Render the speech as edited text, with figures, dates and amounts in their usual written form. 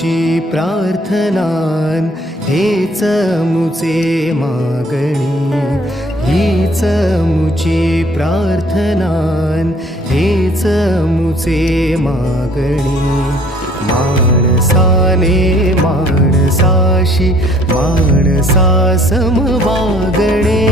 मुची प्रार्थनान हेच मुचे मागणी, हीच मुची प्रार्थनान हेच मुचे मागणी। माणसाने माणसाशी माणसासम वागणे,